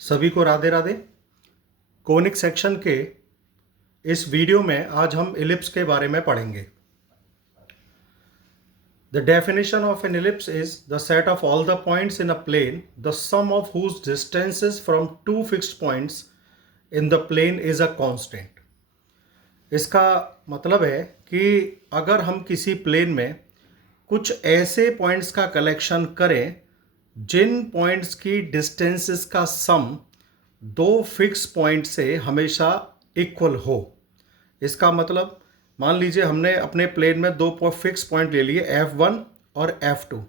सभी को Radhe Radhe. Conic section के इस वीडियो में आज हम इलिप्स के बारे में पढ़ेंगे। The definition of an ellipse is the set of all the points in a plane, the sum of whose distances from two fixed points in the plane is a constant. इसका मतलब है कि अगर हम किसी प्लेन में कुछ ऐसे पॉइंट्स का कलेक्शन करें जिन पॉइंट्स की डिस्टेंसेस का सम दो फिक्स पॉइंट से हमेशा इक्वल हो। इसका मतलब मान लीजिए हमने अपने प्लेन में दो फिक्स पॉइंट ले लिए F1 और F2।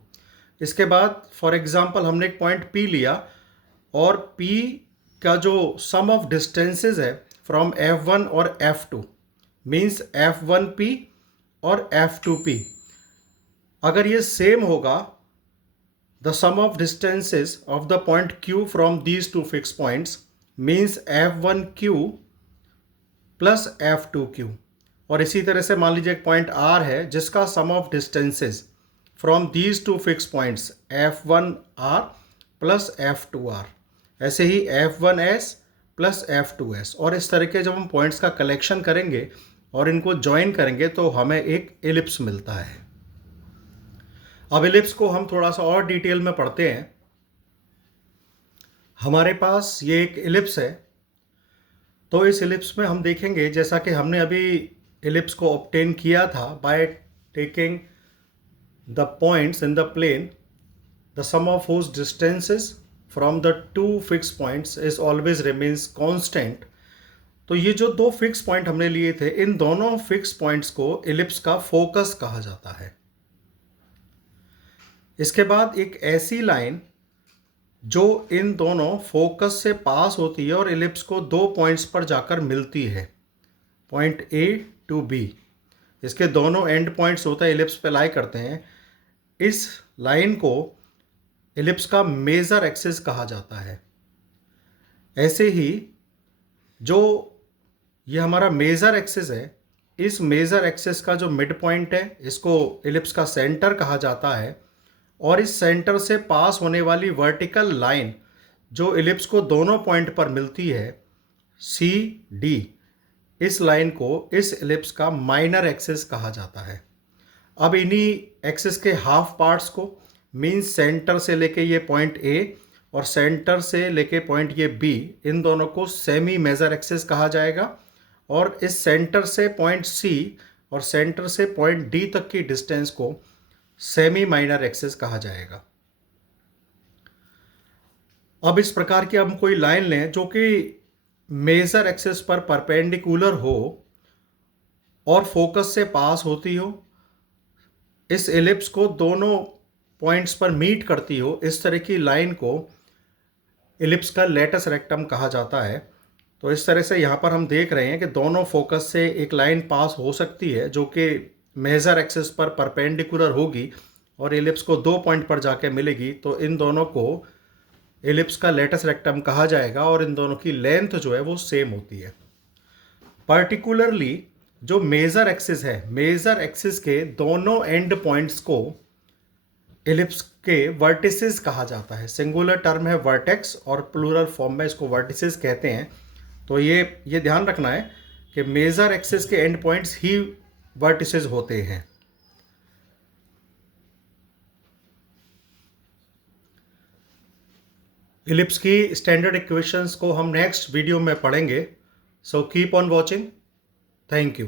इसके बाद फॉर एग्जांपल हमने एक पॉइंट P लिया और P का जो सम ऑफ डिस्टेंसेस है फ्रॉम F1 और F2 मीन्स F1P और F2P, अगर ये सेम होगा the sum of distances of the point Q from these two fixed points means F1Q plus F2Q। और इसी तरह से मान लीजिए एक पॉइंट R है जिसका sum of distances from these two fix points F1R plus F2R, ऐसे ही F1S प्लस F2S। और इस तरह के जब हम पॉइंट्स का कलेक्शन करेंगे और इनको ज्वाइन करेंगे तो हमें एक एलिप्स मिलता है। अब एलिप्स को हम थोड़ा सा और डिटेल में पढ़ते हैं। हमारे पास ये एक एलिप्स है, तो इस एलिप्स में हम देखेंगे जैसा कि हमने अभी एलिप्स को ऑब्टेन किया था by taking the points in the plane, the sum of whose distances from the two fix points is always remains constant. तो ये जो दो फिक्स पॉइंट हमने लिए थे, इन दोनों फिक्स पॉइंट्स को एलिप्स का फोकस कहा जाता है। इसके बाद एक ऐसी लाइन जो इन दोनों फोकस से पास होती है और एलिप्स को दो पॉइंट्स पर जाकर मिलती है, पॉइंट A टू B। इसके दोनों एंड पॉइंट्स होता है एलिप्स पे लाई करते हैं। इस लाइन को एलिप्स का मेजर एक्सिस कहा जाता है। ऐसे ही जो ये हमारा मेजर एक्सिस है, इस मेजर एक्सिस का जो मिड पॉइंट है इसको एलिप्स का सेंटर कहा जाता है। और इस सेंटर से पास होने वाली वर्टिकल लाइन जो एलिप्स को दोनों पॉइंट पर मिलती है CD, इस लाइन को इस एलिप्स का माइनर एक्सिस कहा जाता है। अब इन्हीं एक्सिस के हाफ पार्ट्स को मीन्स सेंटर से लेके ये पॉइंट A और सेंटर से लेके पॉइंट ये B, इन दोनों को सेमी मेजर एक्सिस कहा जाएगा। और इस सेंटर से पॉइंट C और सेंटर से पॉइंट D तक की डिस्टेंस को सेमी माइनर एक्सिस कहा जाएगा। अब इस प्रकार की हम कोई लाइन लें जो कि मेजर एक्सिस पर परपेंडिकुलर हो और फोकस से पास होती हो, इस एलिप्स को दोनों पॉइंट्स पर मीट करती हो, इस तरह की लाइन को एलिप्स का लेटस रेक्टम कहा जाता है। तो इस तरह से यहाँ पर हम देख रहे हैं कि दोनों फोकस से एक लाइन पास हो सकती है जो कि मेजर एक्सिस पर परपेंडिकुलर होगी और एलिप्स को दो पॉइंट पर जाके मिलेगी। तो इन दोनों को एलिप्स का लेटस रेक्टम कहा जाएगा और इन दोनों की लेंथ जो है वो सेम होती है। पर्टिकुलरली जो मेजर एक्सिस है, मेजर एक्सिस के दोनों एंड पॉइंट्स को एलिप्स के वर्टिसेस कहा जाता है। सिंगुलर टर्म है वर्टेक्स और प्लूरल फॉर्म में इसको वर्टिसेस कहते हैं। तो ये ध्यान रखना है कि मेजर एक्सिस के एंड पॉइंट्स ही वर्टिसेस होते हैं। एलिप्स की स्टैंडर्ड इक्वेशंस को हम नेक्स्ट वीडियो में पढ़ेंगे। So keep on watching. Thank you.